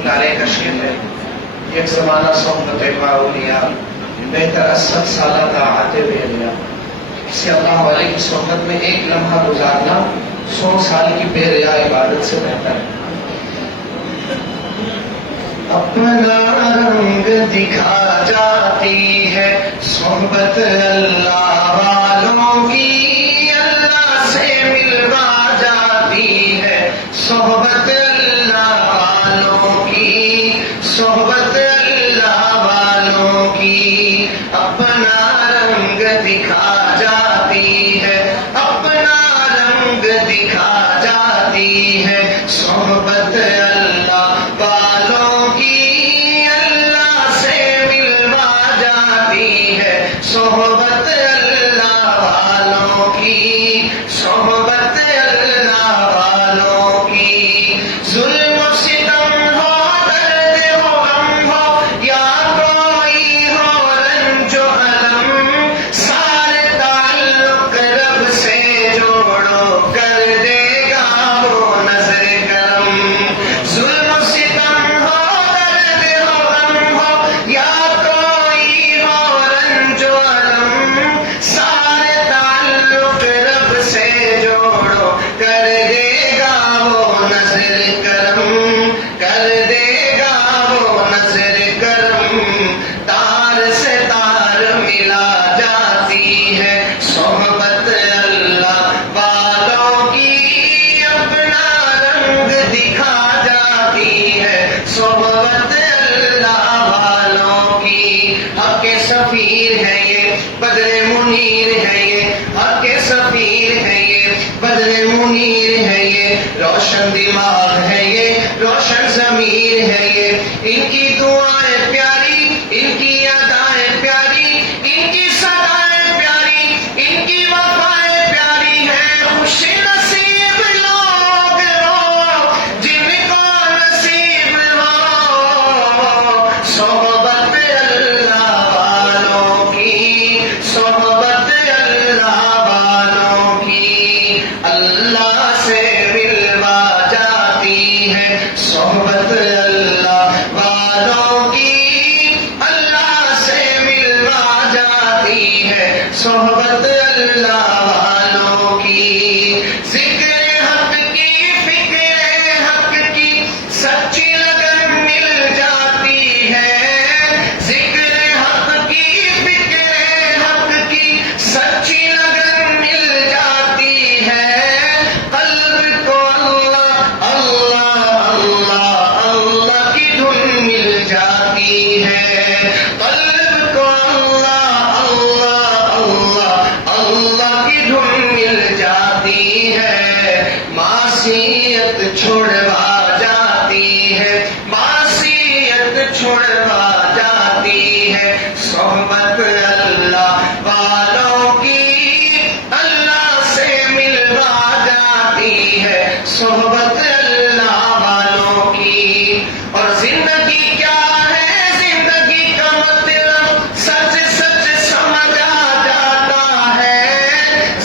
اللہ علیہ کا شعر ہے، ایک زمانہ صحبت معاویہ بہتر از 100 سالہ طاعت بیلیا. کسی اللہ علیہ کی صحبت میں ایک لمحہ گزارنا 100 سال کی بے ریا عبادت سے بہتر ہے. اپنا رنگ دکھا جاتی ہے صحبت اللہ والوں کی، اللہ سے ملوا جاتی ہے صحبت اللہ والوں کی، صحبت اللہ والوں کی. اپنا رنگ دکھا جاتی ہے، اپنا رنگ دکھا جاتی ہے صحبت اللہ والوں کی، اللہ سے ملوا جاتی ہے صحبت اللہ والوں کی، صحبت اللہ والوں کی. ظلم و ستم ہو، درد و غم ہو، یا کوئی ہو رنج و الم، سارے تعلق رب سے جوڑو، کر دے گا وہ نظر کرم. ظلم و ستم ہو، درد و غم ہو، یا کوئی ہو رنج و الم، سارے تعلق رب سے جوڑو، کر دے گا وہ نظر کرم، کر دے گا وہ نظر کرم. تار سے تار ملا جاتی ہے صحبت اللہ والوں کی، اپنا رنگ دکھا جاتی ہے صحبت اللہ والوں کی. حق کے سفیر ہے یہ بدر منیر ہے، یہ حق کے سفیر ہے یہ بدر منیر ہے، یہ روشن دماغ ہے، یہ روشن ضمیر ہے، یہ ان کی دعائیں پیاری، ان کی ادائیں پیاری، ان کی صدائیں پیاری، ان کی وفائیں پیاری ہیں. خوش نصیب لوگ ہو جن کو نصیب ہو صحبت اللہ والوں کی، صحبت اللہ والوں کی. اللہ سے ملوا جاتی ہے صحبت اللہ والوں کی، اللہ سے ملوا جاتی ہے صحبت اللہ والوں کی. ذکر حق کی، فکر حق کی سچی لگن مل جاتی ہے، ذکر حق کی، فکر حق کی سچی لگن مل جاتی ہے. قلب کو اللہ اللہ اللہ اللہ کی دھن مل جاتی ہے، قلب کو اللہ اللہ اللہ اللہ کی دھن مل جاتی ہے. معصیت چھوڑوا جاتی ہے، معصیت چھوڑوا جاتی ہے صحبت اللہ والوں کی، اللہ سے ملوا جاتی ہے صحبت اللہ والوں کی. اور زندگی کیا ہے، زندگی کا مطلب سچ سچ سمجھا جاتا ہے.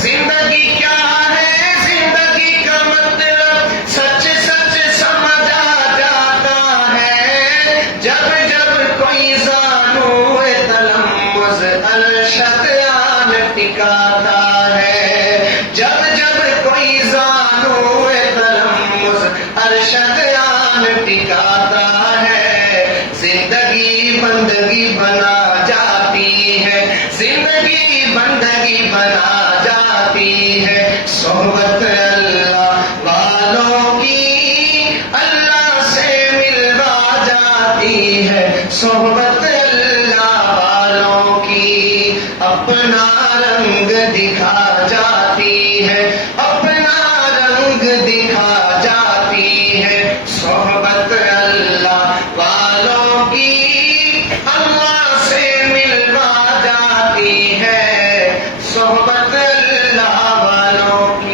زندگی کیا ہے، زندگی کا مطلب سچ سچ سمجھا جاتا ہے. جب جب کوئی زانو تلمذ ارشد آن ٹکاتا ہے، جب جب کوئی زانو تلمذ ارشد آن ٹکاتا ہے، زندگی بندگی بنا جاتی ہے، زندگی بندگی بنا جاتی ہے صحبت اللہ والوں کی، اللہ سے ملوا جاتی ہے صحبت اللہ والوں کی. اپنا رنگ دکھا جاتی ہے، اپنا رنگ دکھا جاتی ہے صحبت اللہ والوں کی، اللہ سے ملوا جاتی ہے صحبت اللہ والوں کی.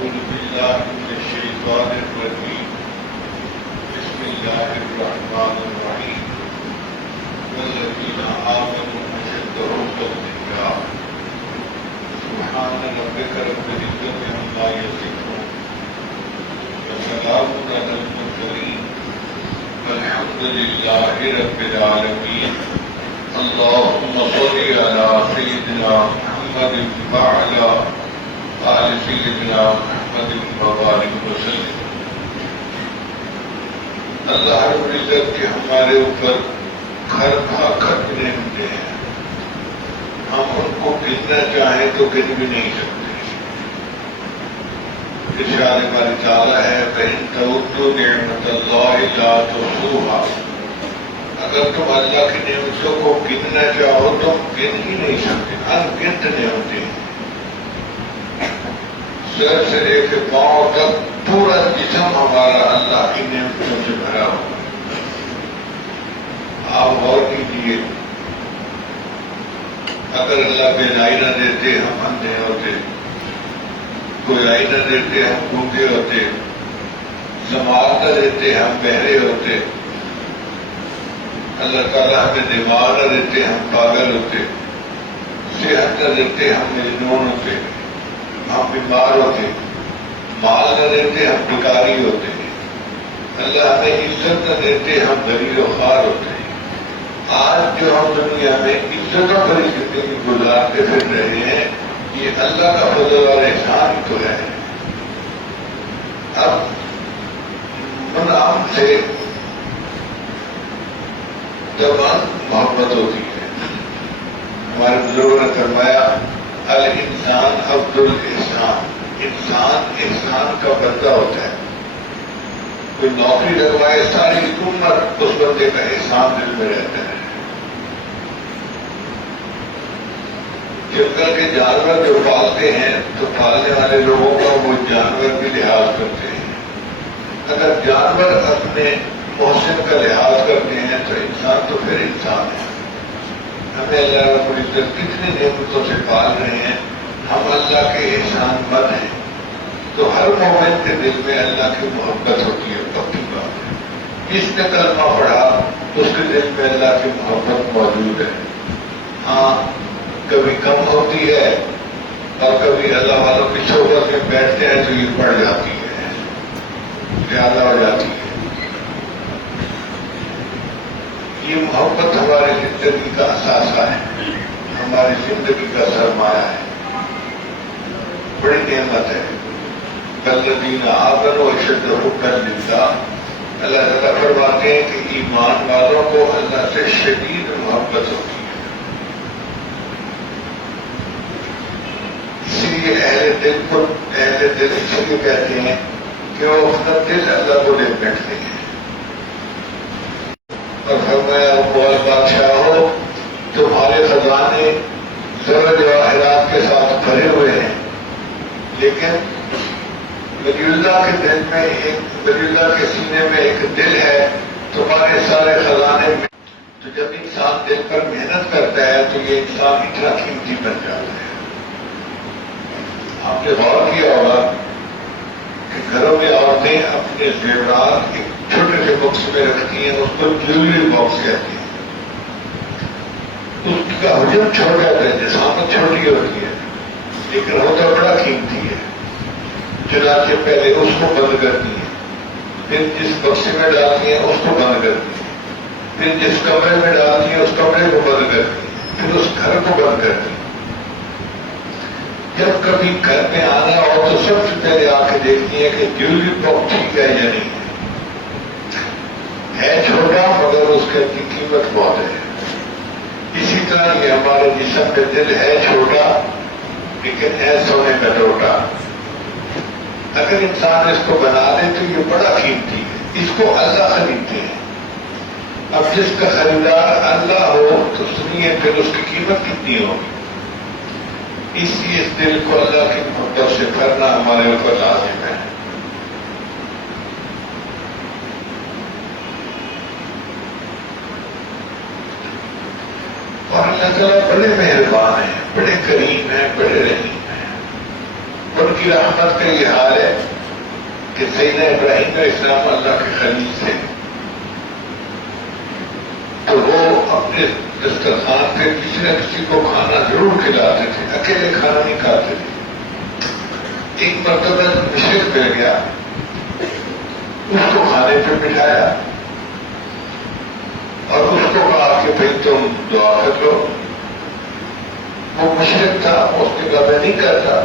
أعوذ بالله من الشيطان الرجيم بسم الله الرحمن الرحيم والذين آمنوا أشد حبا لله سبحان ربك رب العزة عما يصفون وسلام على المرسلين والحمد لله رب العالمين اللهم صل على سيدنا محمد وعلى آل سيدنا محمد وبارك وسلم۔ اللہ رب العزت کے ہمارے اوپر خرچ نعمتیں ہیں، ہم ان کو گننا چاہیں تو گن بھی نہیں سکتے۔ ارشاد باری تعالیٰ ہے وَإِن تَعُدُّوا نِعْمَتَ اللَّهِ لَا تُحْصُوهَا، اگر تم اللہ کی نعمتوں کو گننا چاہو تو گن ہی نہیں سکتے، انگنت نعمتیں ہیں۔ سر سے لے کے پاؤں تک پورا جسم ہمارا اللہ کی نعمتوں سے بھرا ہوا۔ آپ غور کیجیے، اگر اللہ بینائی نہ دیتے ہم اندھے ہوتے، کوئی آئی نہ دیتے ہم گونگے ہوتے، سماعت نہ دیتے ہم بہرے ہوتے، اللہ تعالیٰ ہمیں دماغ نہ دیتے ہم پاگل ہوتے، صحت نہ دیتے ہم مجنون ہوتے، ہم بیمار ہوتے، مال نہ دیتے ہم بھکاری ہوتے، اللہ ہمیں عزت نہ دیتے ہم ذلیل و خوار ہوتے۔ آج جو ہم دنیا میں عزتوں بھری زندگی گزارتے پھر رہے ہیں، یہ اللہ کا فضل اور احسان تو ہے۔ اب منعم سے زبان محبت ہوتی ہے۔ ہمارے بزرگوں نے فرمایا الانسان عبد الاحسان، انسان احسان کا بندہ ہوتا ہے۔ کوئی نوکری لگوائے ساری عمر اس بندے کا احسان دل میں رہتا ہے۔ جنگل کے جانور جو پالتے ہیں تو پالنے والے لوگوں کا وہ جانور بھی لحاظ کرتے ہیں۔ اگر جانور اپنے محسن کا لحاظ کرتے ہیں تو انسان تو پھر انسان ہے۔ ہمیں اللہ رب العزت کتنی نعمتوں سے پال رہے ہیں، ہم اللہ کے احسان مند ہیں، تو ہر مومن کے دل میں اللہ کی محبت ہوتی ہے، پکی بات ہے۔ جس نے کلمہ پڑھا اس کے دل میں اللہ کی محبت موجود ہے۔ ہاں کبھی کم ہوتی ہے اور کبھی اللہ والوں کی صحبت میں بیٹھتے ہیں تو یہ بڑھ جاتی ہے، زیادہ ہو جاتی ہے۔ یہ محبت ہماری زندگی کا اثاثہ ہے، ہماری زندگی کا سرمایہ ہے، بڑی نعمت ہے۔ الذین آمنوا اشد حبا للہ، اللہ تعالیٰ فرماتے ہیں کہ ایمان والوں کو اللہ سے شدید محبت ہوتی ہے۔ اسی لیے اہل دل اس لیے کہتے ہیں کہ وہ اپنا دل اللہ کو لے بیٹھتے ہیں۔ اور فرمایا مغل بادشاہ ہو تمہارے خزانے زر جواہرات کے ساتھ بھرے ہوئے ہیں، لیکن ولی اللہ کے دل میں ولی اللہ کے سینے میں ایک دل ہے، تمہارے سارے خزانے میں۔ تو جب انسان دل پر محنت کرتا ہے تو یہ انسان اتنا قیمتی بن جاتا ہے۔ آپ نے غور کیا ہوگا کہ گھروں میں عورتیں اپنے زیورات ایک چھوٹے سے باکس میں رکھتی ہیں، اس کو جیولری باکس کہتی ہیں۔ اس کا حجم چھوٹا ہے، جسامت چھوٹی ہوتی ہے، لیکن ہوتا بڑا قیمتی ہے۔ چنانچہ پہلے اس کو بند کرتی ہیں، پھر جس بکسے میں ڈالتی ہیں اس کو بند کرتی ہیں، پھر جس کمرے میں ڈالتی ہیں اس کمرے کو بند کرتی ہیں، پھر اس گھر کو بند کرتی ہیں۔ جب کبھی گھر میں آنا ہو تو سب سے پہلے آ کے دیکھتی ہے کہ جیولری باکس ٹھیک ہے یا نہیں ہے چھوٹا مگر اس کی قیمت بہت ہے۔ اسی طرح یہ ہمارے جسم میں دل ہے چھوٹا لیکن ہے سونے کا ٹوٹا۔ اگر انسان اس کو بنا لے تو یہ بڑا قیمتی ہے، اس کو اللہ خریدتے ہیں۔ اب جس کا خریدار اللہ ہو تو سنیے پھر اس کی قیمت کتنی ہوگی۔ اس لیے اس دل کو اللہ کی محبت سے کرنا ہمارے اوپر لازم ہے۔ اور اللہ تعالیٰ بڑے مہربان ہیں، بڑے کریم ہیں، بڑے رحیم ہیں۔ ان کی رحمت کا یہ حال ہے کہ سیدنا ابراہیم علیہ السلام اللہ کے خلیل تھے، تو وہ اپنے دسترخوان پہ کسی نہ کسی کو کھانا ضرور کھلاتے تھے، اکیلے کھانا نہیں کھاتے تھے۔ ایک مرتبہ مشرق مل گیا، اس کو کھانے پہ بٹھایا اور اس کو کہا کہ بھائی تم دعا کر لو۔ وہ مشرق تھا، اس نے کہا میں نہیں کرتا۔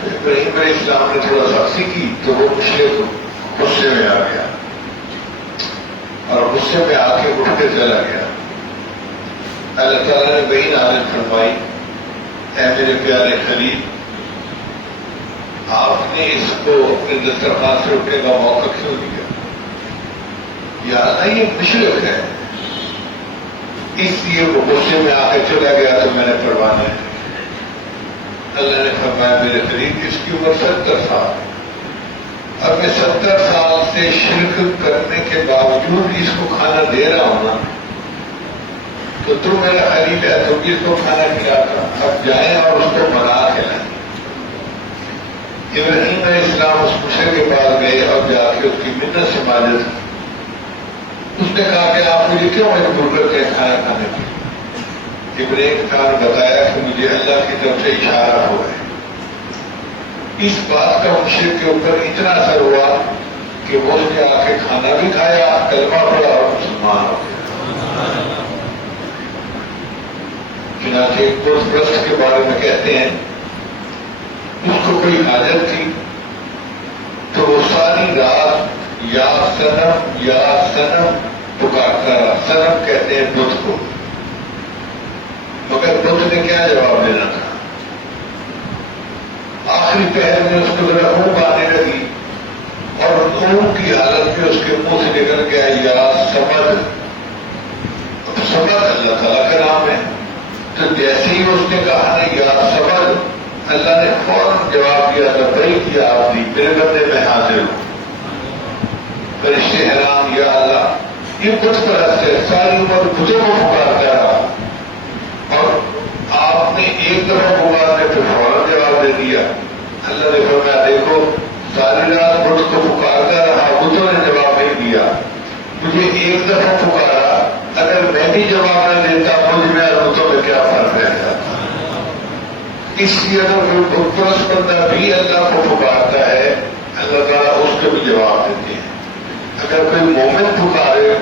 تو ابراہیم علیہ السلام نے تھوڑا سختی کی تو وہ مشرق غصے میں آ گیا اور غصے میں آ کے اٹھ کے چلا گیا۔ اللہ تعالیٰ نے وہی نازل فرمائی، اے میرے پیارے خلیل، آپ نے اس کو اپنے دسترخوان سے اٹھنے کا موقع کیوں دیا؟ یا اللہ یہ مشرق ہے، اس لیے وہ غصے میں آ کے چلا گیا تو میں نے پرواہ نہیں کی۔ اللہ نے فرمایا میرے خلیل اس کی عمر 70 سال، اب میں 70 سال سے شرک کرنے کے باوجود اس کو کھانا دے رہا ہوں نا، تو تم میرا خلیل ہے، تم بھی اس کو کھانا کھلاتا، اب جائیں اور اس کو منا کھلائیں۔ ابراہیم علیہ السلام اس مشرق کے پاس گئے اور جا کے اس کی منت سے مانت کی۔ اس نے کہا کہ آپ مجھے کیوں مجبور کرتے ہیں کھانا کھانے کے؟ ابراہیم خان نے بتایا کہ مجھے اللہ کی طرف سے اشارہ ہوا ہے۔ اس بات کا مشرق کے اوپر اتنا اثر ہوا کہ وہ اس نے آ کے کھانا بھی کھایا، کلمہ پڑھا اور مسلمان ہو گیا۔ چنانچہ ایک بت پرست کے بارے میں کہتے ہیں اس کو کوئی حاجت تھی تو وہ ساری رات یا صنم پکارتا رہا۔ صنم کہتے ہیں بت کو، مگر بت نے کیا جواب دینا تھا؟ آخری پہر میں اس کو ذرا اونگ آنے لگی اور اونگ کی حالت میں اس کے منہ سے نکل گیا یا سمد۔ اب سمد اللہ تعالیٰ کا نام ہے، تو جیسے ہی اس نے کہا نا یا سمد، اللہ نے فوراً جواب دیا تھا بھائی کیا آپ نے، میرے بندے میں حاضر ہوں۔ فرشتے حیران، یا اللہ یہ بت پرست ہے، ساری عمر بتوں کو پکارتا رہا اور آپ نے ایک دفعہ پکارنے پہ فوراً جواب دے دیا۔ اللہ نے فرمایا دیکھو ساری رات بت کو پکارتا رہا، بتوں نے جواب نہیں دیا، مجھے ایک دفعہ پکارا، اگر میں بھی جواب نہ دیتا مجھ میں اور بتوں میں کیا فرق رہ جاتا؟ اس لیے اگر کوئی بت پرست بندہ بھی اللہ کو پکارتا ہے، اللہ تعالیٰ اس کو بھی جواب دیتے ہیں۔ اگر کوئی مومن پکارے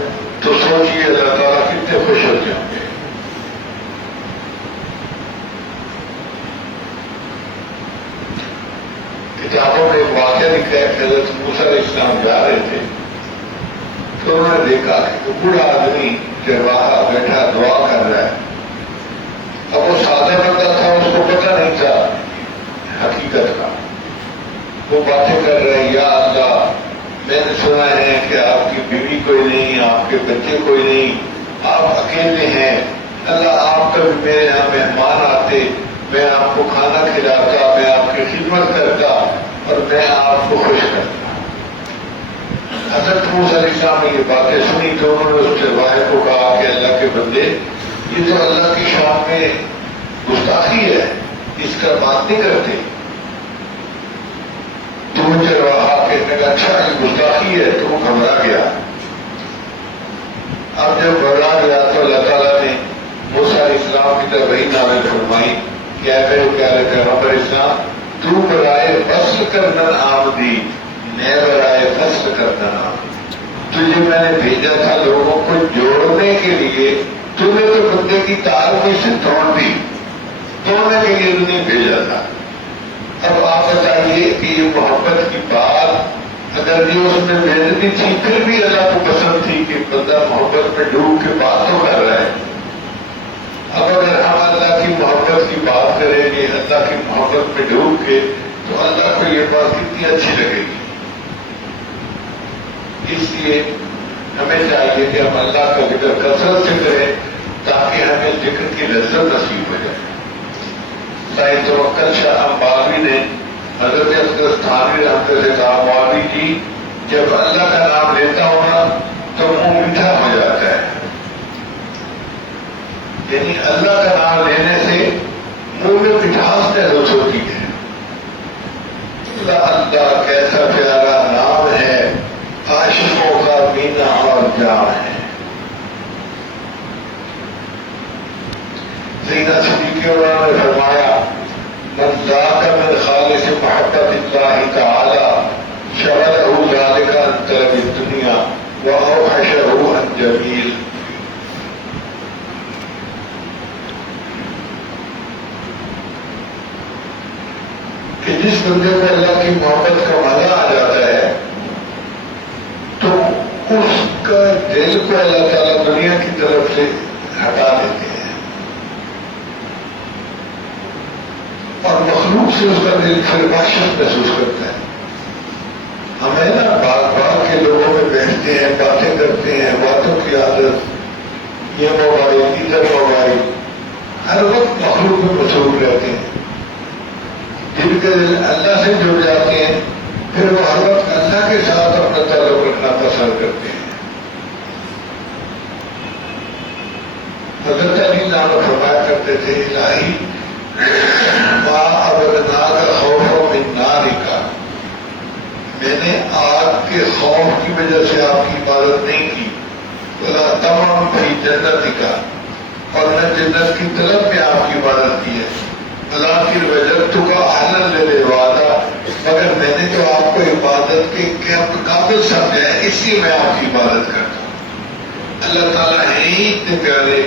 تو سوچیے اللہ تعالیٰ کتنے خوش ہو جائیں گے۔ کتابوں میں ایک واقعہ لکھا ہے کہ حضرت موسیٰ علیہ السلام جا رہے تھے تو انہوں نے دیکھا کہ بوڑھا آدمی چرواہا بیٹھا دعا کر رہا ہے۔ اب وہ سادہ بندہ تھا، اس کو پتہ نہیں تھا حقیقت کا، وہ باتیں کر رہے ہیں، یا اللہ میں نے سنا ہے کہ آپ کی بیوی کوئی نہیں، آپ کے بچے کوئی نہیں، آپ اکیلے ہیں، اللہ آپ کبھی میرے یہاں مہمان آتے، میں آپ کو کھانا کھلاتا، میں آپ کی خدمت کرتا اور میں آپ کو خوش کرتا۔ حضرت موسیٰ علیہ السلام نے یہ باتیں سنی تو انہوں نے اس چرواہے کو کہا کہ اللہ کے بندے یہ تو اللہ کی شان میں گستاخی ہے، اس کا بات نہیں کرتے۔ تو چرواہا کہنے کا اچھا یہ گستاخی ہے، تو وہ گھبرا گیا۔ اب جب گھبرا گیا تو اللہ تعالیٰ نے موسیٰ علیہ السلام کی طرف وہی نازل فرمائی کہ اے میرے پیارے پیغمبر اسلام، تو برائے فصل کردن آمدی، میں برائے فصل کردن آمدی، تجھے میں نے بھیجا تھا لوگوں کو جوڑنے کے لیے، تو نے تو بندے کی تار میں سے توڑ دی، توڑنے کے لیے انہیں بھیجا تھا۔ اب آپ بتائیے کہ یہ محبت کی بات اگر یہ اس میں بےعزتی تھی پھر بھی اللہ کو پسند تھی کہ بندہ محبت میں ڈوب کے بات تو کر رہا ہے۔ اب اگر ہم اللہ کی محبت کی بات کریں گے اللہ کی محبت میں ڈوب کے، تو اللہ کو یہ بات کتنی اچھی لگے گی۔ اس لیے ہمیں چاہیے کہ ہم اللہ کا ذکر کثرت سے کریں تاکہ ہمیں ذکر کی لذت نصیب ہو جائے۔ سائیں توکل شاہ امباوی نے حضرت اقدس تھانوی رحمت سے کہا، مولوی جی جب اللہ کا نام لیتا ہونا تو منہ میٹھا ہو جاتا ہے، یعنی اللہ کا نام لینے سے منہ میں مٹھاس محسوس ہوتی ہے۔ جام ہے. سیدنا صدیق اکبر نے فرمایا من ذاق من خالص محبت اللہ تعالی شغلہ ذلک عن طلب الدنیا واوحشہ عن جمیل. کہ جس بندے کو اللہ کی محبت کا مزہ آ جاتا ہے تو اس کا دل کو اللہ تعالیٰ دنیا کی طرف سے ہٹا دیتے ہیں اور مخلوق سے اس کا دل پھر وحشت محسوس کرتا ہے. ہمیں نا باغ باغ کے لوگوں میں بیٹھتے ہیں, باتیں کرتے ہیں, باتوں کی عادت, یہ موبائل ادھر موبائل, ہر وقت مخلوق میں مصروف رہتے ہیں. جن کے دل اللہ سے جڑ جاتے ہیں پھر وہ ہر وقت اللہ کے ساتھ اپنا تعلق رکھنا پسند کرتے ہیں. حضرت علی نام فرمایا کرتے تھے الہی ما ابدنا کا خوف من نارک, میں نے آگ کے خوف کی وجہ سے آپ کی عبادت نہیں کی, ولا تمام فی جنت کا, اور نہ جنت کی طلب میں آپ کی عبادت کی ہے, ولیکن وجدت کا اہلا للعبادہ, مگر میں نے تو آپ کو عبادت کے قابل سمجھا ہے اس لیے میں آپ کی عبادت کرتا ہوں. اللہ تعالیٰ ہیں ہی اتنے پیارے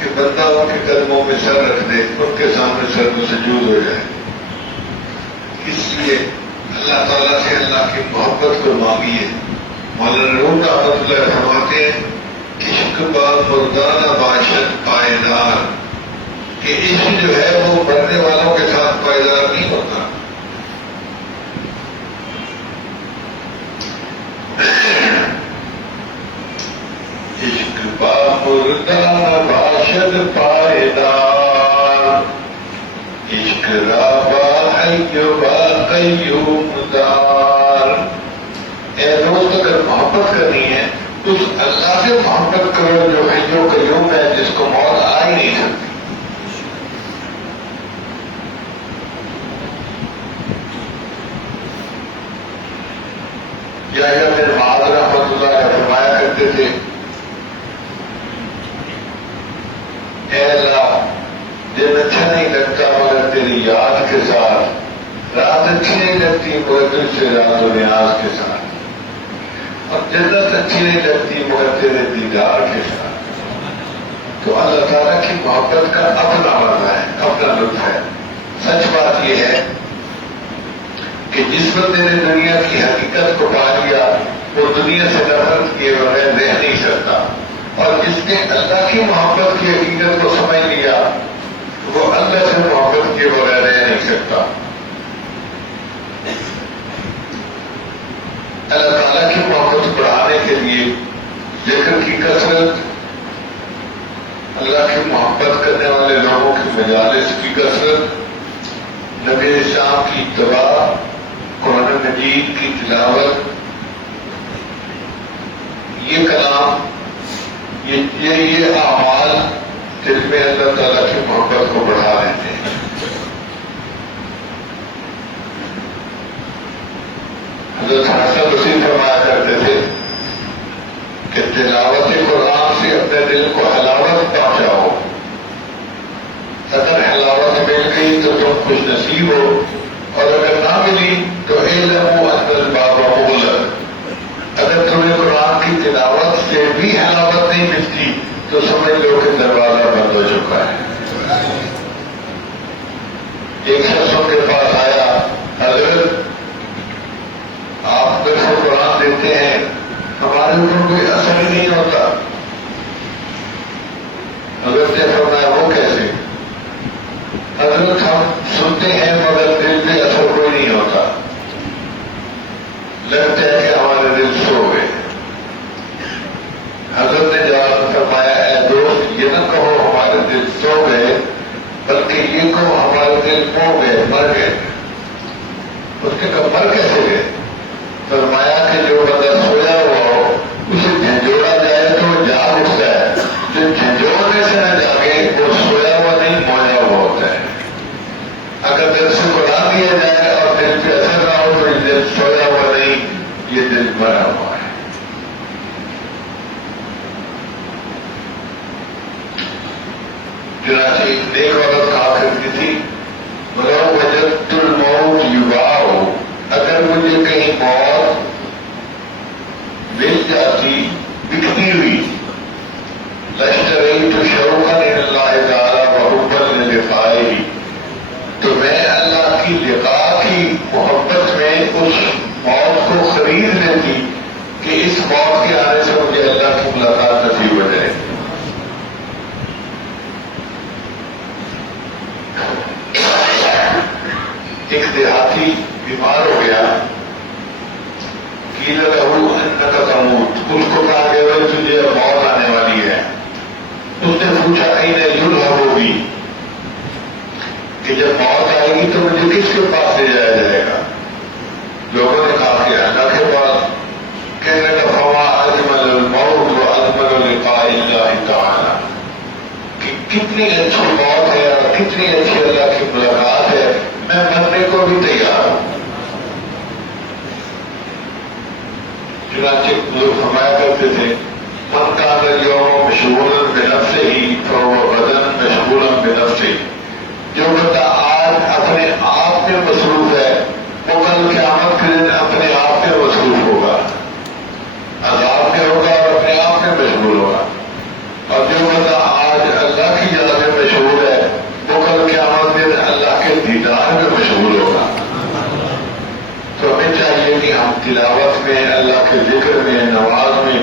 کہ بندہ ان کے قدموں میں سر رکھ دے, ان کے سامنے سر کو سجود ہو جائے. اس لیے اللہ تعالیٰ سے اللہ کی محبت کو مانگیے. مولانا روم رحمۃ اللہ فرماتے ہیں عشق باد مردانہ باشد پائیدار, کہ عشق جو ہے وہ مرنے والوں کے ساتھ پائیدار نہیں ہوتا. عشق باد مردانہ باشد پائیدار, عشق رابا قیوم دار. اے دوست, اگر محبت کرنی ہے تو اس اللہ سے محبت کرو جو حی و قیوم ہے, جس کو موت آ ہی نہیں سکتی. یحییٰ بن معاذ رحمۃ اللہ علیہ فرمایا کرتے تھے اے اللہ, دن اچھا نہیں لگتا مگر تیری یاد کے ساتھ, رات اچھی نہیں لگتی مگر تجھ سے رات و نیاز کے ساتھ, اور جنت اچھی نہیں لگتی مگر تیرے دیدار کے ساتھ. تو اللہ تعالیٰ کی محبت کا اپنا مزہ ہے, اپنا لطف ہے. سچ بات یہ ہے کہ جس بندے نے دنیا کی حقیقت کو پا لیا وہ دنیا سے نفرت کیے بغیر رہ نہیں سکتا, اور جس نے اللہ کی محبت کی حقیقت کو سمجھ لیا وہ اللہ سے محبت کیے بغیر رہ نہیں سکتا. اللہ تعالیٰ کی محبت بڑھانے کے لیے ذکر کی کثرت, اللہ کی محبت کرنے والے لوگوں کی مجالس کی کثرت, نبی اسلام کی اتباع, قرآن مجید کی تلاوت, یہ کلام, یہ اعمال دل میں اللہ تعالیٰ کی محبت کو بڑھا دیتے ہیں. حضرت حسن بصری فرمایا کرتے تھے کہ تلاوت قرآن سے اپنے دل کو حلاوت پہنچاؤ, اگر حلاوت مل گئی تو تم خوش نصیب ہو, اور اگر نہ ملی تو اعلموا ان الباب مغلق, اگر تمہیں قرآن کی تلاوت سے بھی حلاوت نہیں ملتی تو سمجھ لو کہ دروازہ بند ہو چکا ہے. ایک شخص ان کے پاس آیا, حضرت آپ درس قرآن دیتے ہیں, ہمارے اوپر کوئی اثر ہی نہیں ہوتا. حضرت نے فرمایا وہ کیسے؟ حضرت ہم سنتے ہیں مگر دل پہ اثر کوئی نہیں ہوتا, لگتا ہے کہ ہمارے دل سو گئے. حضرت نے جواب فرمایا اے دوست, یہ نہ کہو ہمارے دل سو گئے, بلکہ یہ کہو ہمارے دل مو گئے, مر گئے. اس کے کہا مر کیسے گئے؟ فرمایا کہ جو بندہ سویا ہوا ہو اسے جھنجھوڑا جائے تو وہ جاگ اٹھتا ہے, جو جھنجھوڑنے سے نہ جاگے وہ سویا ہوا نہیں مویا ہوا ہوتا ہے. اگر دل سے قرآن دیا جائے اور دل پہ اثر نہ ہو تو یہ دل سویا ہوا نہیں, یہ دل مرا ہوا ہے. ہاتھی بیمار ہو گیا، قیل لہو انک تموت، اس کو کہا گیا کہ تجھے موت آنے والی ہے۔ اس نے پوچھا این یذهب بی، کہ جب موت آئے گی تو مجھے کس کے پاس لے جایا جائے گا؟ لوگوں نے کہا کہ اللہ کے پاس۔ کہنے لگا فما اجمل الموت و اجمل لقاء اللہ تعالی، کہ کتنی اچھی موت ہے اور کتنی اچھی اللہ کی ملاقات ہے، میں مرنے کو بھی تیار ہوں۔ چنانچہ بزرگ فرمایا کرتے تھے من کان الیوم مشغولا بنفسہ فہو غدا مشغولا بنفسہ، جو بندہ آج اپنے آپ میں مصروف ہے وہ کل قیامت کے دن اپنے آپ میں مصروف ہوگا، عذاب میں ہوگا اور اپنے آپ میں مشغول ہوگا۔ اور جو بندہ آج اللہ کی یاد میں مشغول ہے وہ کل قیامت میں اللہ کے دیدار میں مشغول ہوگا۔ تو ہمیں چاہیے کہ ہم تلاوت میں، اللہ کے ذکر میں، نماز میں،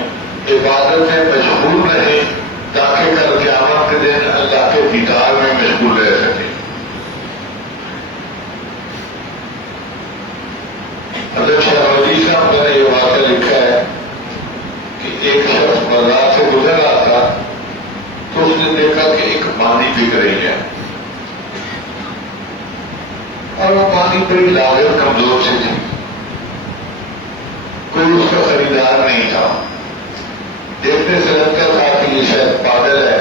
عبادت میں مشغول رہیں تاکہ کل قیامت کے دن اللہ کے دیدار میں مشغول رہ سکیں۔ حضرت شاہ ولی صاحب نے یہ واقعہ لکھا ہے کہ ایک شخص بازار سے گزر رہا تھا تو اس نے دیکھا کہ ایک مانی بک رہی ہے اور وہ مانی بڑی لاگت کمزور سی تھی، کوئی اس کا خریدار نہیں تھا۔ دیکھنے سے لگتا تھا کہ یہ شاید پاگل ہے،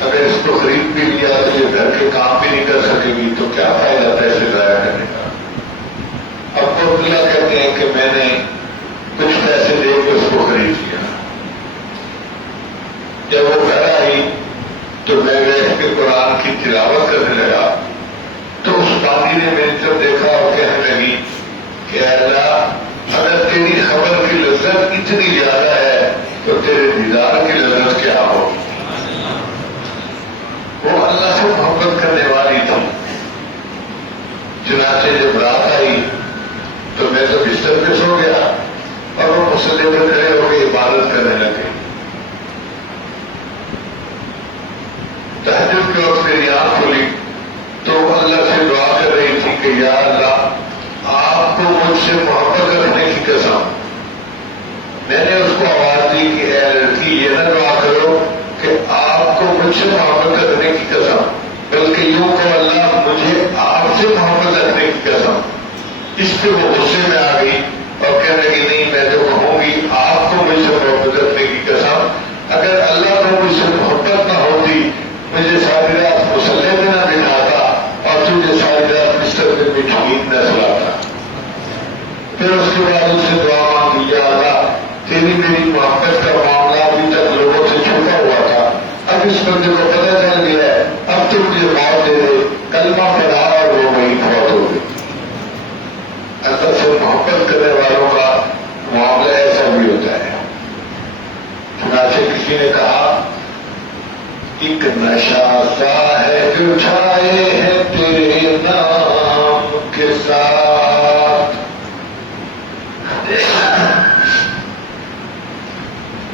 اگر اس کو خرید بھی لیا تو یہ گھر کے کام بھی نہیں کر سکے گی تو کیا فائدہ پیسے ضائع کرنے کا۔ اب تو عبداللہ کہتے ہیں کہ میں نے کچھ پیسے دے کے اس کو خرید لیا۔ جب وہ گھر آئی تو میں بیٹھ کے قرآن کی تلاوت کرنے لگا تو اس بانی نے میری طرف دیکھا اور کہنے لگی کہ اللہ اگر تیری خبر کی لذت اتنی زیادہ ہے تو تیرے دیدار کی لذت کیا ہو۔ وہ اللہ سے محبت کرنے والی تھی۔ چنانچہ جب رات آئی تو میں تو بستر پہ سو گیا اور وہ مصلی پہ کھڑے ہو کے عبادت کرنے لگے۔ تہجد کے وقت میری آنکھ کھلی تو وہ اللہ سے دعا کر رہی تھی کہ یا اللہ آپ کو مجھ سے محبت رکھنے کی قسم۔ میں نے اس کو آواز دی کہ اے لڑکی یہ نہ دعا کرو کہ آپ کو مجھ سے محبت رکھنے کی قسم، بلکہ یوں کہ اللہ مجھے آپ سے محبت رکھنے کی قسم۔ اس پہ وہ غصے میں آ گئی اور کہنے لگی نہیں میں تو کہوں گی آپ کو مجھ سے محبت رکھنے کی قسم، اگر اللہ کو مجھ سے محبت نہ ہوتی مجھے ساری رات مسلح میں نہ بٹھاتا اور تجھے ساری رات بستر میں بھی نیند نہ سلاتا۔ پھر اس کے بعد اس سے دعا مانگی یا اللہ تیری میری محبت کا معاملہ ابھی تک لوگوں سے چھپا ہوا تھا، اب اس بندے کو پتہ چل گیا ہے، اب تو مجھے موت دے دے۔ کلمہ پڑھا اور وہ وہی فوت ہو گئی۔ اللہ سے محبت کرنے والوں کا معاملہ ایسا بھی ہوتا ہے۔ چنانچہ کسی نے کہا ایک نشہ سا ہے جو چھائے ہے تیرے نام کے ساتھ،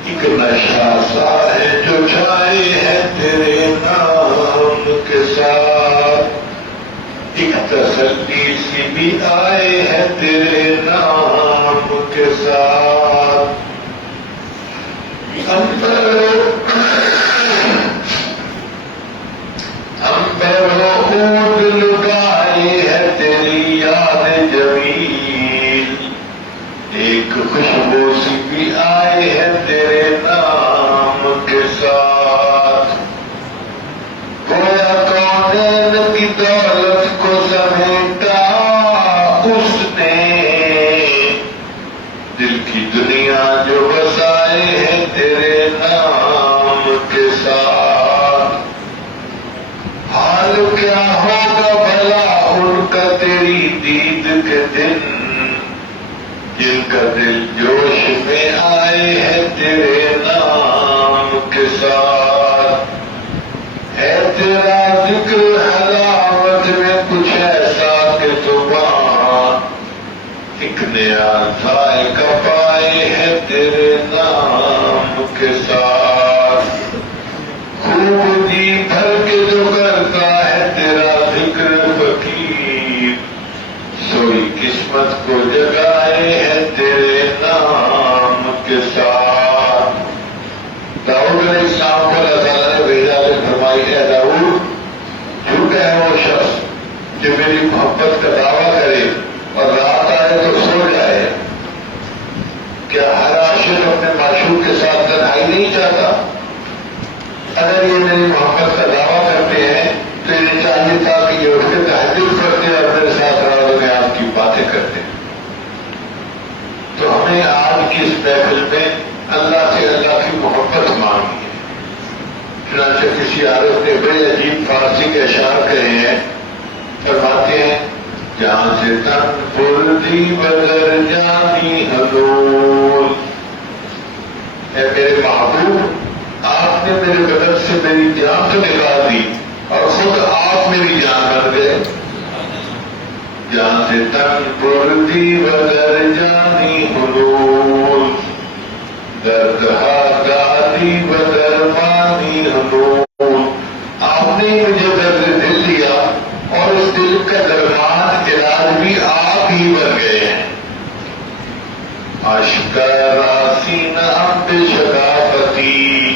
ایک نشہ سا ہے جو چھائے ہے تیرے نام کے ساتھ، ایک تسلی سی بھی آئے ہے تیرے نام کے ساتھ۔ اود لگائے ہے تیری یاد جمیل، ایک خوشبو سی بھی آئے ہے تیرے نام کے ساتھ، گویا کونین کی دولت کو سمیٹا اس نے، دل کی دنیا جو بسائے ہیں تیرے نام کے ساتھ، حال کیا ہوگا بھلا ان کا تیری دید کے دن، جن کا دل جوش میں آئے ہیں تیرے نام کے ساتھ، ہے تیرا ذکر حلاوت میں کچھ ایسا کہ زبان ایک نیا ذائقہ پائے ہیں تیرے نام کے ساتھ، خوب جی بھر کے جو کرتا ہے تیرا ذکر فقیر، سو کوئی قسمت کو جگائے ہیں تیرے نام کے ساتھ۔ داؤد علیہ السلام کو اللہ تعالیٰ نے بھیجا کہ فرمائی اے داؤد، جھوٹا ہے وہ شخص جو میری محبت کا دعویٰ کرے اور رات آئے تو سو جائے۔ کیا ہر عاشق اپنے معشوق کے ساتھ تنہائی نہیں چاہتا؟ اگر یہ میری محبت کا دعویٰ کرتے ہیں تو انہیں چاہیے تھا کہ یہ اٹھ کے تہجد کرتے اور میرے ساتھ رات میں آپ کی باتیں کرتے۔ تو ہمیں آج کی اس محفل میں اللہ سے اللہ کی محبت مانگی ہے۔ چنانچہ کسی عارف نے بڑے عجیب فارسی کے اشعار کہے ہیں، فرماتے ہیں جہاں سے تن پردی بدر جانی حضور، اے میرے محبوب، آپ نے میرے بدن سے میری جان تو نکال دی اور خود آپ میری جان بن گئے۔ جہاں سے تن پردی بدر جانی حضور، درد دادی بدر مانی حضور، آپ نے مجھے درد دل دیا اور اس دل کا درمان علاج بھی آپ ہی بن گئے ہیں۔ اشکارا سینہ بے شکافتی،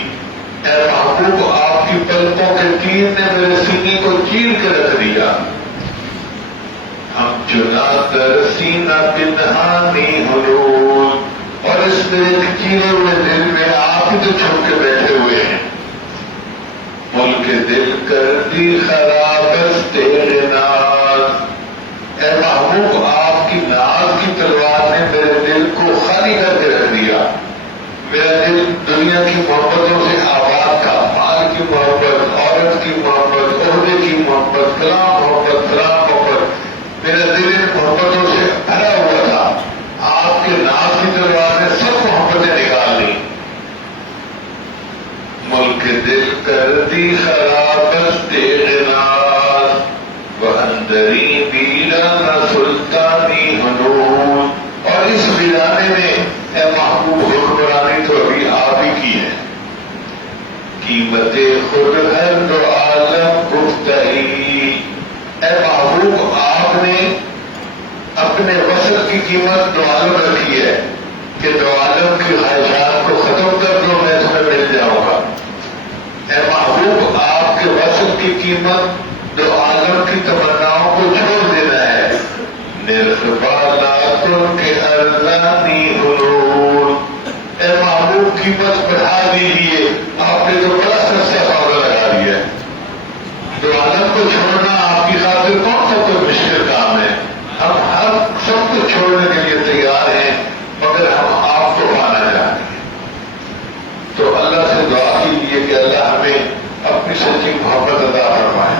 اے محبوب آپ کی پلکوں کے تیر نے میرے سینے کو چیر کے رکھ دیا۔ ہم چنا در سینہ پنہانی حضور، اور اس میرے چیرے ہوئے دل میں آپ ہی تو چھپ کے بیٹھے ہوئے ہیں۔ ملک دل کر دی خراب تیرے ناز، اے محبوب آپ کی ناز کی تلوار نے میرے دل کو خالی کر کے رکھ دیا۔ میرا دل دنیا کی محبتوں سے آباد تھا، مال کی محبت، عورت کی محبت، عہدے کی محبت، فلاں محبت، فلاں محبت، میرا دل ان محبتوں سے بھرا ہوا تھا۔ آپ کے ناز کی تلوار نے سب محبتیں نکال لی۔ ملک دل کر دی خرابت تیرے ناز، وَأَنْدَرِي ویرانہ سلطانی حضور، اور اس ویرانے میں اے محبوب حکمرانی تو ابھی آپ ہی کی ہے۔ قیمت خود ہے دو عالم گفتگی، اے محبوب آپ نے اپنے وصل کی قیمت دو عالم رکھی ہے کہ دو عالم کی خواہشات کو ختم کر دو میں تمہیں مل جاؤں گا۔ اے محبوب آپ کے وصل کی قیمت دو عالم کی تمناؤں کو چھوڑ دینا ہے۔ نرخبالاتوں کے ارزانی حضور، اے محبوب قیمت بڑھا دیجیے، آپ نے تو بڑا سستا سودا لگا دیا ہے۔ دو عالم کو چھوڑنا آپ کی خاطر کون سا کوئی مشکل کام ہے؟ ہم ہر سب کو چھوڑنے کے لیے تیار ہیں، مگر ہم آپ کو پانا چاہتے ہیں۔ تو اللہ سے دعا کیجیے کہ اللہ ہمیں اپنی سچی محبت عطا فرمائے۔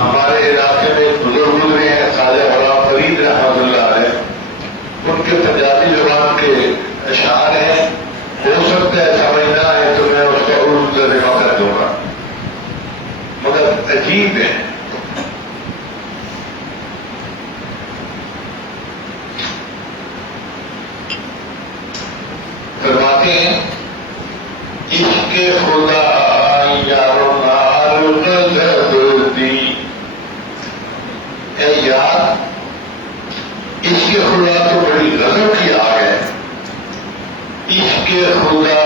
ہمارے علاقے میں ایک بزرگ گزرے ہیں خواجہ غلام فرید رحمۃ اللہ علیہ، ان کے پنجابی زبان کے اشعار ہیں، ہو سکتا ہے سمجھ نہ آئے تو میں اس کا اردو ترجمہ کر دوں گا، مگر عجیب ہے۔ فرماتے ہیں عشق خدا یار مار غضب دی، اے یار عشق خدا تو بڑی غضب کی آگ ہے۔ عشق خدا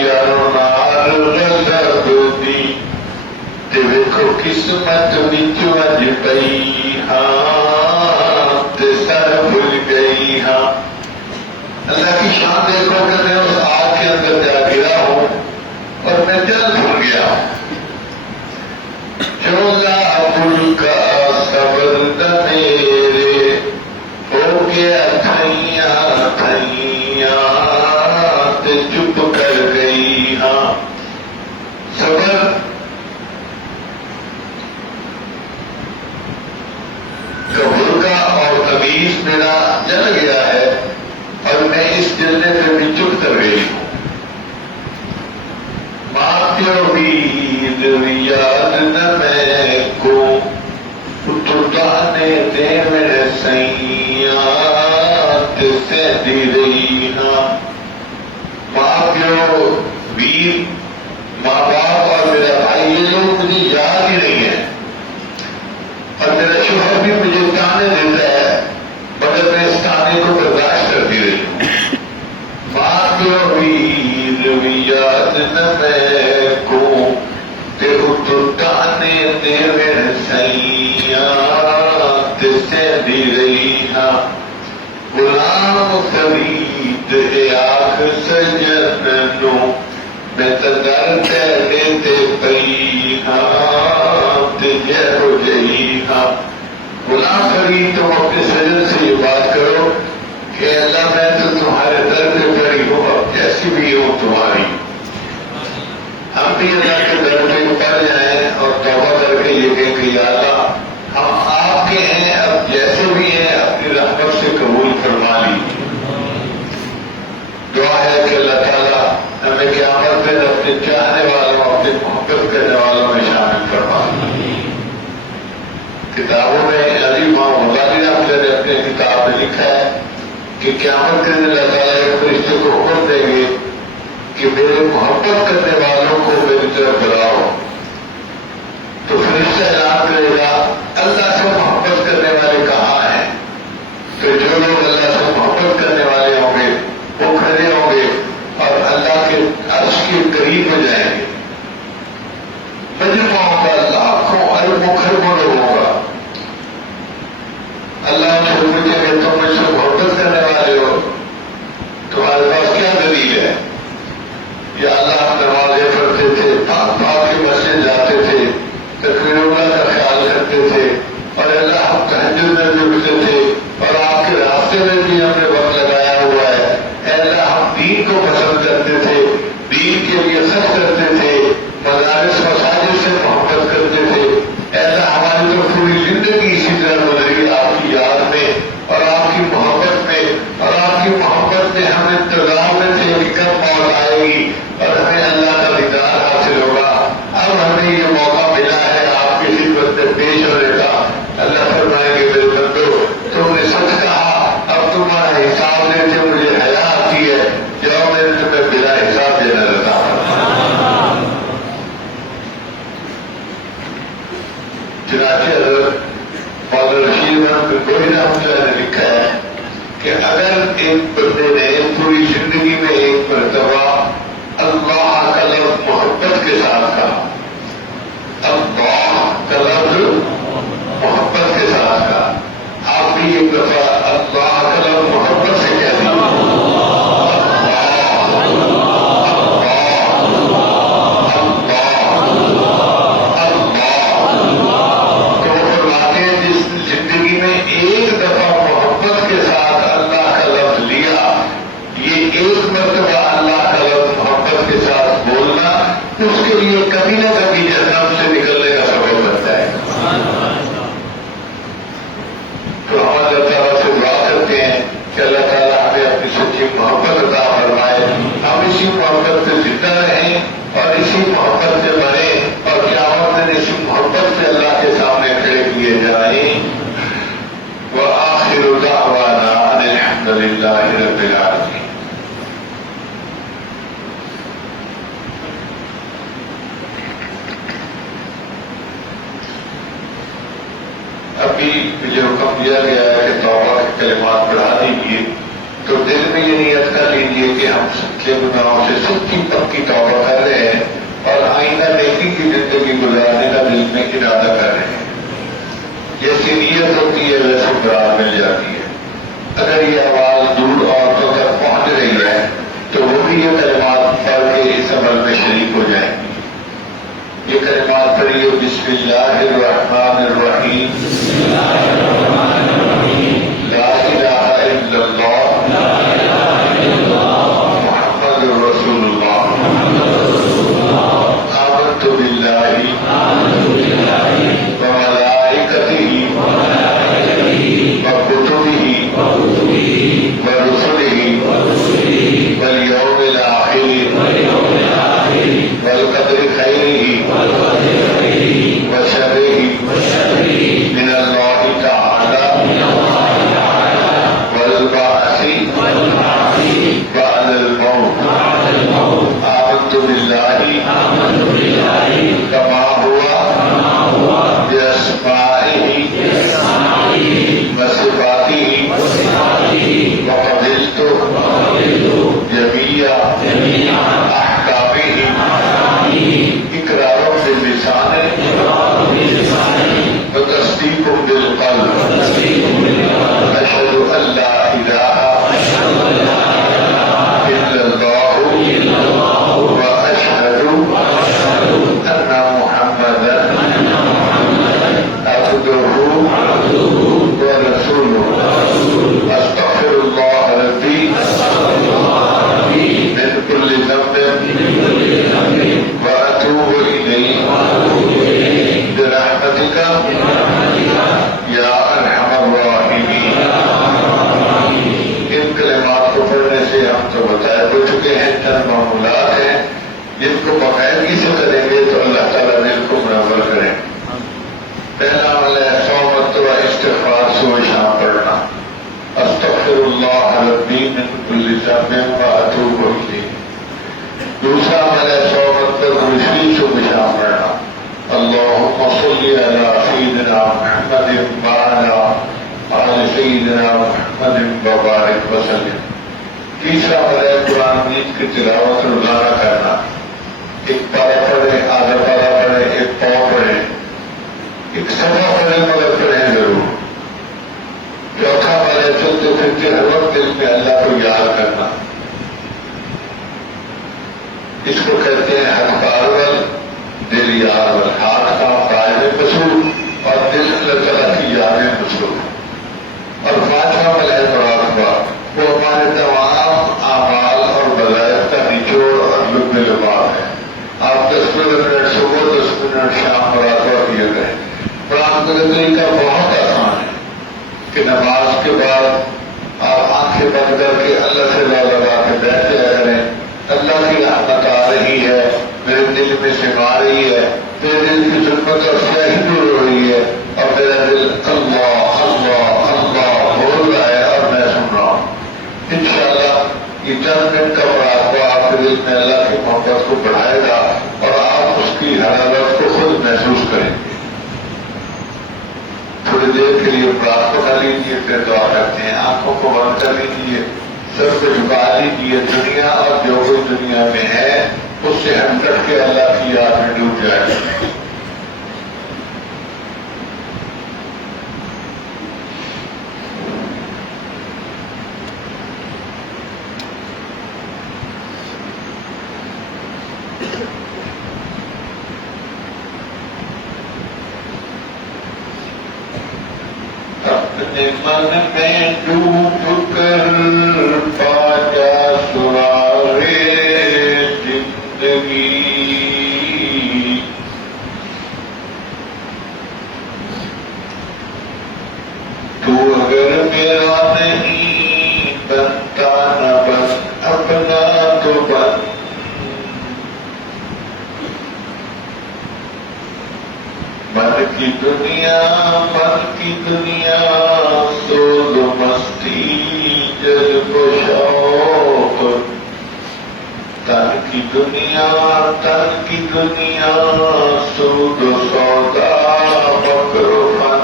یار مار غضب دی، تے ویکھو قسمت وچوں اج پئی ہاں تے سر بھل گئی ہاں۔ اللہ کی شان دیکھو کہ میں اس آگ کے اندر جا گرا ہوں اور میں جل بھول گیا ہوں۔ چولا بل کا صبر میرے ہو گیا تھیاں تھیاں تے چپ کر گئی ہاں۔ صبر کا برقع اور قمیص میرا جل گیا ہے اور میں اس جلنے پہ بھی چپ کر گئی ہوں۔ ماں پیو بھی یاد نہ میں کو اتنے دے میرے سیاں سہدی رہی ہاں۔ ماں پیو ویر، ماں باپ اور میرا بھائی یہ لوگ مجھے یاد ہی نہیں ہے، اور میرا شوہر بھی مجھے تانے دیتا ہے زمانے کو برداشت کرتی رہی. بات ہوئی رویات نہ میں کو تے اتانے دیوے سیاں تے سہدی رہی ہاں غلام فرید اے آخ سجن نو میں تدر تیرے تے پئی ہاں تے جے ہو جئی ہاں. غلام فرید تم اپنے سجن سے یہ بات کرو کہ اللہ میں تو تمہارے در پہ پڑی ہوں اب جیسی بھی ہوں تمہاری. ہم بھی اللہ کے در پہ پڑ جائیں اور توبہ کر کے یہ کہیں کہ یا اللہ ہم آپ کے ہیں اب جیسے بھی ہیں اپنی رحمت سے قبول فرما لی. دعا ہے کہ اللہ تعالیٰ ہمیں قیامت میں اپنے چاہنے والوں اپنے محبت کرنے والوں میں شامل فرما لی. کتابوں میں علی امام غزالی رحمۃ اللہ نے اپنے کتاب میں لکھا ہے کہ قیامت کے دن اللہ تعالیٰ ایک فرشتے کو حکم دیں گے کہ میرے محبت کرنے والوں کو میری طرف بلاؤ. تو فرشتہ اعلان کرے گا اللہ سے محبت کرنے والے کہاں ہیں. تو جو لوگ اللہ سے محبت کرنے والے ہوں گے وہ کھڑے ہوں گے اور اللہ کے عرش کے قریب ہو جائیں گے. مجموعوں کا لاکھوں اربوں خربوں لوگوں کا. اللہ ان سے پوچھے کہ تم مجھ سے محبت کرنے والے ہو تمہارے پاس کیا دلیل ہے. یا اللہ ہم نمازیں پڑھتے تھے پاک کی مسجد جاتے تھے تکبیر اللہ کا خیال کرتے تھے اور اللہ ہم تہجد میں جڑتے تھے اور آپ کے راستے میں بھی ہم نے وقت لگایا ہوا ہے. اے اللہ ہم دین کو پسند کرتے تھے دین کے لیے خرچ کرتے تھے مدارس مساجد سے محبت کرتے تھے. اے اللہ ہماری تو پوری زندگی اسی طرح گزری آپ کی یاد میں اور آپ کی محبت میں اور آپ کی محبت میں ہم انتظار میں تھے کہ کب موت آئے گی اور ہمیں اللہ کا دیدار حاصل ہوگا. اب ہمیں یہ موقع ملا ہے آپ کی خدمت میں پیش ہونے کا. اللہ فرمائے کہ میرے بندو تم نے سچ کہا اب تمہارا حساب لیتے مجھے حیا آتی ہے جاؤ میں نے تمہیں بلا حساب دینا رہتا. چنانچہ حضرت فاضل رشید گوہی رحمۃ اللہ نے لکھا ہے کہ اگر ایک بندے نے پوری زندگی میں ایک مرتبہ اللہ کا لفظ محبت کے ساتھ کہا اللہ کا لفظ محبت کے ساتھ کہا آپ بھی ایک دفعہ اللہ کا لفظ محبت سے کہہ دیں اس کے لیے کبھی نہ کبھی جہنم سے نکلنے کا سبب بنتا ہے. تو ہم اللہ تعالیٰ سے دعا کرتے ہیں کہ اللہ تعالیٰ ہمیں اپنی سچی محبت عطا فرمائے. ہم اسی محبت سے زندہ رہیں اور اسی محبت سے بڑھیں اور قیامت میں اسی محبت سے اللہ کے سامنے کھڑے کیے جائیں. وآخر دعوانا ان الحمد للہ رب العالمین. ابھی جو حکم دیا گیا ہے کہ توبہ کے کلمات بڑھا دیجیے تو دل میں یہ نیت کر لیجیے کہ ہم سچے گناہوں سے سچی پکی توبہ کر رہے ہیں اور آئندہ نیکی کی زندگی گزارنے کا دل میں ارادہ کر رہے ہیں. جیسی نیت ہوتی ہے ویسے برات مل جاتی ہے. اگر یہ آواز دور عورتوں تک پہنچ رہی ہے تو وہ بھی یہ کلمات پڑھ کے اس عمل میں شریک ہو جائیں گی. یہ کلمات پڑھیے بسم اللہ الرحمن الرحیم لا الہ الا اللہ محمد رسول اللہ آمنت باللہ وملائکتہ وکتبہ ورسلہ والیوم الآخر والقدر خیرہ وشرہ من اللہ تعالی کو باقاعدگی سے کریں گے تو اللہ تعالیٰ دل کو منور کریں. پہلا عمل ہے 100 مرتبہ استغفار صبح شام پڑھنا. استغفر اللہ ربی من کل ذنب واتوب الیہ. دوسرا عمل ہے 100 مرتبہ رشید صبح شام پڑھنا. اللہم صلی علی سیدنا محمد وعلی آل سیدنا محمد وبارک وسلم. تیسرا عمل ہے قرآن مجید کی تلاوت روزانہ کرنا. ایک پارہ پڑھے، آدھا پارہ پڑھے، ایک پاؤ پڑھے، ایک صفحہ پڑھے، مگر پڑھیں ضرور. چوتھا عمل ہے چلتے پھرتے ہر وقت دل میں اللہ کو یاد کرنا. اس کو کہتے ہیں حق پارول دل یار. ہاتھ کا پائے میں مصروف اور دل اللہ تعالیٰ کی یاد میں مصروف. اور پانچواں عمل ہے مراقبہ. وہ ہمارے تمام اعمال اور وظائف کا نچوڑ اور لب لباب ہے. آپ 10 منٹ صبح 10 منٹ شام مراقبہ کیے گئے. مراقبہ کا طریقہ بہت آسان ہے کہ نماز کے بعد آپ آنکھیں بند کر کے اللہ سے لگا کے بیٹھ جایا کریں. اللہ کی رحمت آ رہی ہے، میرے دل میں سما رہی ہے، میرے دل کی ظلمت اور سیاہی دور ہو رہی ہے، اور میرا دل اللہ اللہ اللہ بول رہا ہے اور میں سن رہا ہوں. انشاءاللہ یہ 10 منٹ کا مراقبہ آپ کے دل میں اللہ کی محبت کو بڑھائے گا اور آپ اس کی حرارت کو خود محسوس کریں گے. تھوڑی دیر کے لیے مراقبہ کر لیجیے، پھر دعا کرتے ہیں. آنکھوں کو بند کر لیجیے، سر کو جھکا لیجیے. دنیا اور جو کوئی دنیا میں ہے اس سے ہم کٹ کے اللہ کی یاد میں ڈوب جائے. اپنے من میں ڈوب کر پا جا سرارے زندگی. تو اگر میرا نہیں بنتا نہ بن اپنا تو بن. من کی دنیا سود مستی جذب و شوق. تن کی دنیا سود و سودا مکر و فن.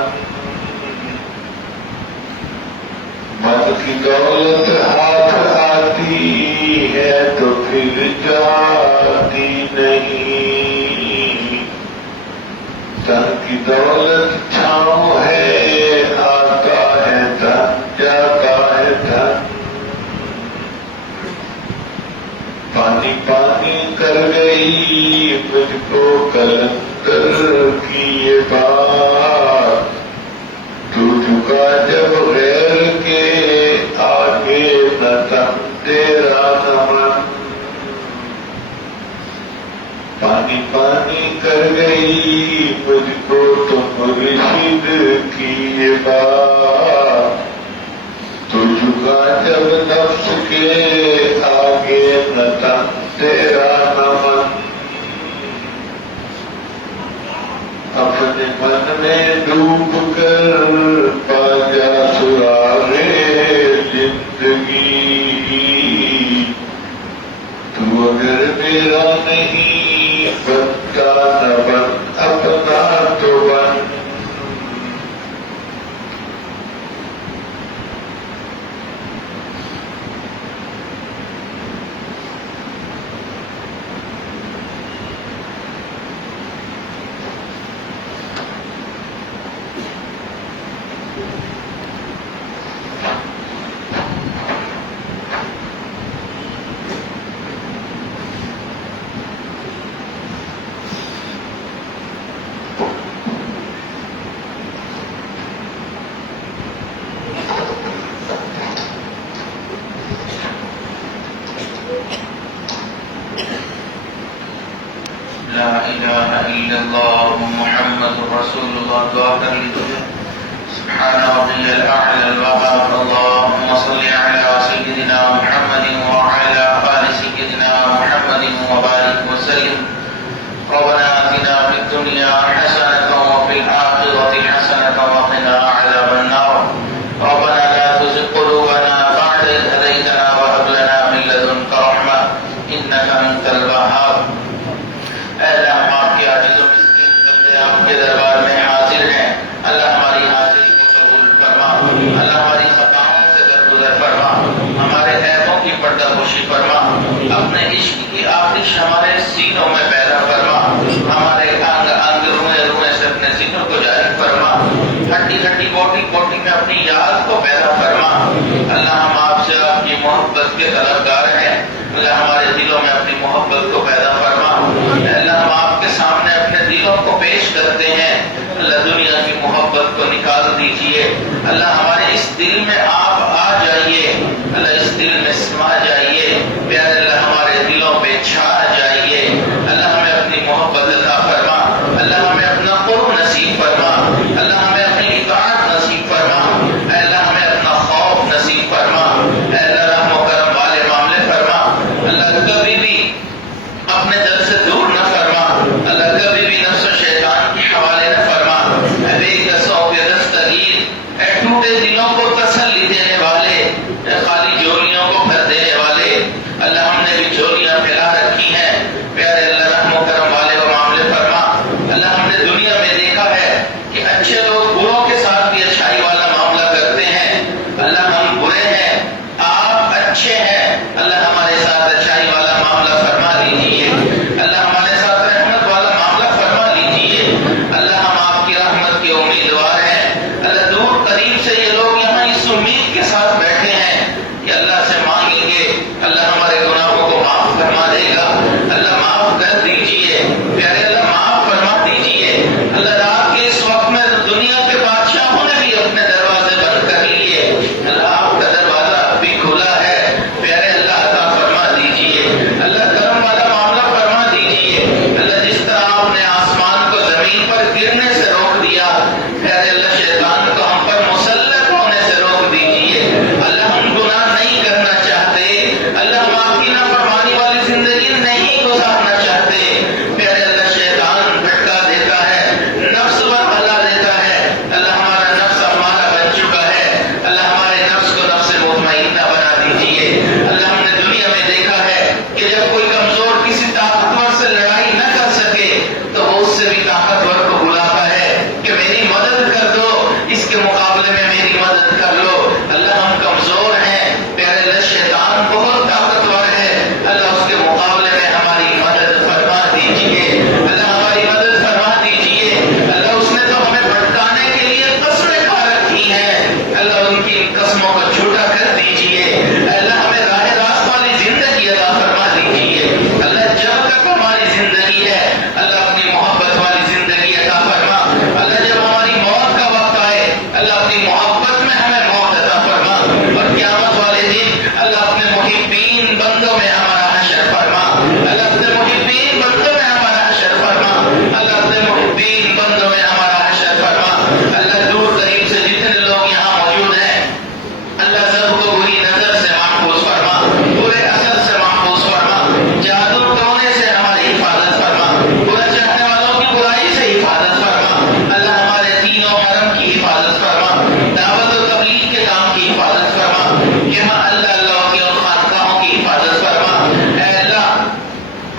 من کی دولت ہاتھ آتی ہے تو پھر جاتی نہیں. تن کی دولت چھاؤں ہے، آتا ہے دھن جاتا ہے دھن. پانی پانی کر گئی مجھ کو کلندر کی یہ بات. تو جھکا جب غیر کے آگے نہ تن تیرا نمن. پانی پانی کر گئی مجھ کو تو مرشد کی یہ بات. تو جھکا جب نفس کے آگے نہ تن تیرا نمن. اپنے من میں ڈوب کر پا جا سرارے زندگی. تو اگر میرا نہیں بنتا نہ بن اپنا تو بن. لا الہ الا اللہ محمد رسول اللہ. دعا کر لیجیے. سبحان ربی الاعلی الوهاب. اللهم صل على سيدنا محمد وعلى آل سيدنا محمد وبارك وسلم. نظر فرما، ہمارے عیبوں کی پردہ پوشی فرما، اپنے عشق کی آتش ہمارے سینوں میں پیدا فرما، ہمارے انگ انگ روئے روئے سے اپنے ذکر کو جاری فرما، ہڈی ہڈی بوٹی بوٹی میں اپنی یاد کو پیدا فرما۔ اللہ ہم آپ سے آپ کی محبت کے طلبگار ہیں، اللہ ہمارے دلوں میں اپنی محبت کو پیدا فرما۔ اللہ ہم آپ کے سامنے اپنے دلوں کو پیش کرتے ہیں، اللہ دنیا کی محبت کو نکال دیجئے، اللہ ہمارے اس دل میں آپ آ جائیے، اللہ اس دل میں سما جائیے، پیارے اللہ ہمارے دلوں پہ چھا جائیے، اللہ ہمیں اپنی محبت عطا فرما، اللہ ہمیں اپنا قرب نصیب فرما، اللہ ہمیں اپنی اطاعت نصیب فرما، اے اللہ ہمیں اپنا خوف نصیب فرما، اے اللہ رحم و کرم والے معاملے فرما، اللہ کبھی بھی اپنے دل سے دور نہ فرما، اللہ کبھی بھی نفس و شیطان کے حوالے نہ فرما، اے بے کسوں کے دستگیر، اے ٹوٹے دلوں کو تسلی دینے والے، اے خالی جولیوں کو بھر دینے والے، اللہ ہم نے بھی جولیاں پھیلا رکھی ہیں، پیارے اللہ رحم و کرم والے و معاملے فرما، اللہ ہم نے دنیا میں دیکھا ہے کہ اچھے لوگ بروں کے ساتھ بھی اچھائی والا معاملہ کرتے ہیں، اللہ ہم برے ہیں، آپ اچھے ہیں، اللہ ہمارے ساتھ اچھائی والا معاملہ فرما دیجیے، اللہ ہمارے ساتھ رحمت والا معاملہ فرما دیجیے، اللہ ہم آپ کی رحمت کے امیدوار ہیں، اللہ دور قریب سے یہ لوگ یہاں اس امید کے ساتھ بیٹھے ہیں کہ اللہ سے مانگیں گے، اللہ ہمارے گناہوں کو معاف فرما دے گا، اللہ معاف کر دیجیے، پیارے اللہ معاف فرما دیجیے، اللہ رات کے اس وقت میں دنیا کے بادشاہوں نے بھی اپنے دروازے بند کر لیے، اللہ آپ کا دروازہ اب بھی کھلا ہے، پیارے اللہ عطا فرما دیجیے، اللہ کرم والا معاملہ فرما دیجیے، اللہ جس طرح آپ نے آسمان کو زمین پر گرنے سے روک دیا، پیارے اللہ شیطان کو ہم پر مسلط ہونے سے روک دیجیے، اللہ ہم گناہ نہیں کرنا چاہتے، اللہ ہم آپ کی نافرمانی والی زندگی نہیں گزارنا چاہتے، پیارے اللہ شیطان بھٹکا دیتا ہے، نفس پر بھلا دیتا ہے، اللہ ہمارا نفس ہمارا بن چکا ہے، اللہ ہمارے نفس کو نفس مطمئنہ بنا دیجیے، اللہ ہم نے دنیا میں دیکھا ہے کہ جب کوئی کمزور کسی طاقتور سے لڑائی نہ کر سکے تو وہ اس سے بھی طاقتور کو بلاتا ہے کہ میری مدد کر دو، اس کے مقابلے میں میری مدد کر لو، اللہ ہم کمزور ہیں، پیارے اللہ شیطان بہت طاقتور ہے، اللہ اس کے مقابلے میں ہماری مدد فرما دیجیے، اللہ ہماری مدد فرما دیجیے، اللہ اس نے تو ہمیں بھٹکانے کے لیے قسمیں کھا رکھی ہیں، اللہ ان کی قسموں کو جھوٹا کر دیجیے، اللہ ہمیں راہ راست والی زندگی عطا فرما دیجیے، اللہ جب تک ہماری زندگی ہے اللہ اپنی محبت والی زندگی عطا فرما، اللہ جب ہماری موت کا وقت آئے اللہ اپنی محبت میں ہمیں موت عطا فرما، اور قیامت والے دن اللہ اپنے محبین بندوں میں ہمارا حشر فرما، اللہ اپنے محبین بندوں میں ہمارا حشر فرما، اللہ اپنے محبین بندوں میں ہمارا حشر فرما، اللہ دور قریب سے جتنے لوگ یہاں موجود ہیں اللہ سب کو بری نظر سے محفوظ فرما، برے اثر سے محفوظ فرما، جادو ٹونے سے ہماری حفاظت فرما، برا چاہنے والوں کی برائی سے حفاظت فرما، اللہ ہمارے دین و حرم کی حفاظت فرما، دعوت و تبلیغ کے کام کی حفاظت فرما، یہاں اللہ اللہ کی اور خانقاہوں کی حفاظت فرما، اے اللہ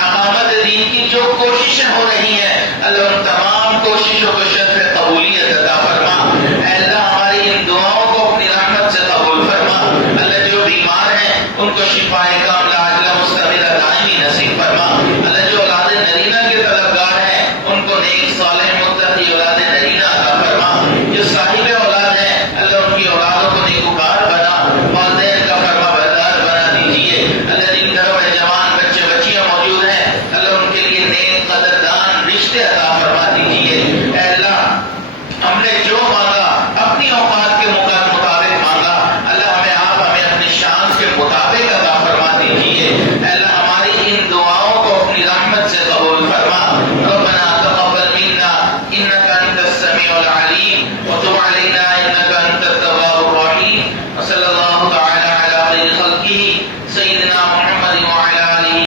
اقامت دین کی جو کوششیں ہو رہی ہیں اللہ ان تمام کوششوں کو شرف قبولیت عطا فرما، اے اللہ ہماری ان دعاؤں کو اپنی رحمت سے قبول فرما، اللہ جو بیمار ہیں ان کو شفائے کاملہ عاجلہ مستمرہ دائمی نصیب فرما، اللہ جو اولاد نرینہ کے طلبگار ہیں ان کو نیک صالح متقی اولاد نرینہ عطا فرما، جو صاحب اولاد ہیں اللہ ان کی اولادوں کو نیکوکار بنا، والدین کا فرما بردار بنا دیجیے، اللہ جن گھروں میں جوان بچے بچیاں موجود ہیں اللہ ان کے لیے نیک قدردان رشتے عطا فرما دیجیے، اے اللہ ہم نے جو مانگا اپنی اوقات کے مطابق مانگا، اللہ ہمیں اپنی شان کے مطابق عطا فرما دیجیے، اے اللہ ہماری ان دعاؤں کو اپنی رحمت سے قبول فرما، ربنا تقبل منا انك انت السميع العليم وتب علينا انك انت التواب الرحيم، وصلى الله تعالى على خير خلقه سيدنا محمد وعلى